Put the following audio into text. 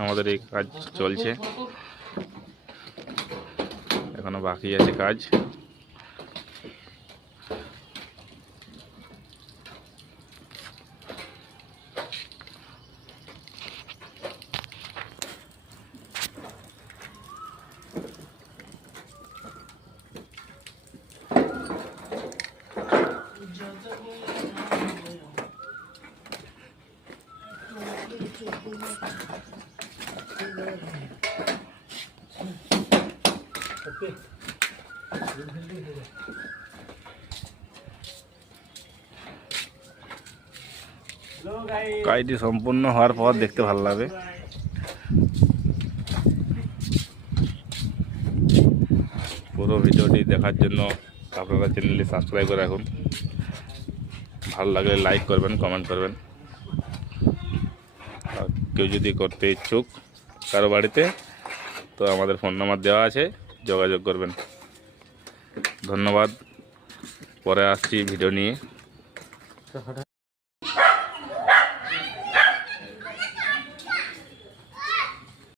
আমাদের এই কাজ চলছে, এখনো বাকি আছে কাজ। কাজটি সম্পূর্ণ হওয়ার পর দেখতে ভালো লাগবে। পুরো ভিডিওটি দেখার জন্য আপনারা চ্যানেলটি সাবস্ক্রাইব করে রাখুন। ভালো লাগলে লাইক করবেন, কমেন্ট করবেন। আর কেউ যদি করতে ইচ্ছুক কারো বাড়িতে, তো আমাদের ফোন নাম্বার দেওয়া আছে, যোগাযোগ করবেন। ধন্যবাদ। পরে আসছি ভিডিও নিয়ে।